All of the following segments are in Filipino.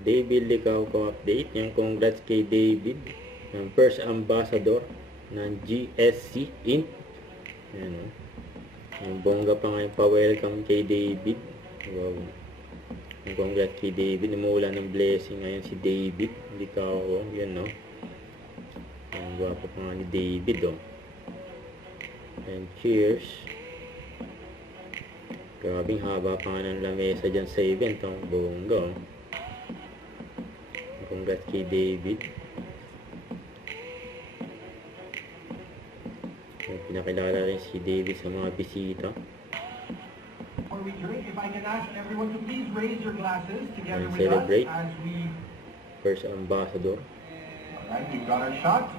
David Licao ko update. Yung congrats kay David. Yung first ambassador ng GSC Inc. Yan o. Yung bongga pa nga yung pa-welcome kay David. Wow. Yung congrats kay David. Umuulan ng blessing ngayon si David Licao. Yan o. Ang gwapo pa nga ni David o. And cheers. Grabing haba pa nga ng lamesa dyan sa event. Ang bongga o. Congrats kay David. Pinakilala rin si David sa mga bisita. Before we drink, if I can ask everyone to please raise your glasses together And with celebrate. us as we... First ambassador. Alright, we've got our shot.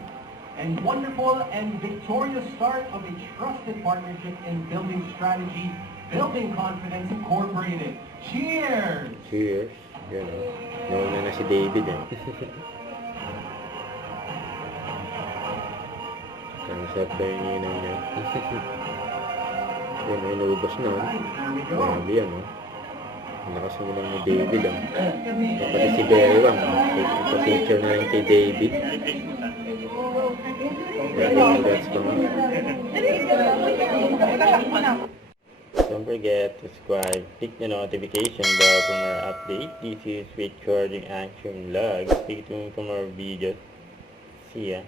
And wonderful and victorious start of a trusted partnership in building strategy, building confidence incorporated. Cheers! Cheers. Yan o. Nauna na si David eh. Ang sarap daw yung inaw niya. Yan o, inubos na o. Grabe yan o. Ang lakas mo lang ni David o. Kapati si Berwang o. Ipapicture na lang kay David. Grabe, congrats pa nga. Don't forget to subscribe, click the notification bell for more updates. This is Recording Action Vlog. Stay tuned for more videos. See ya.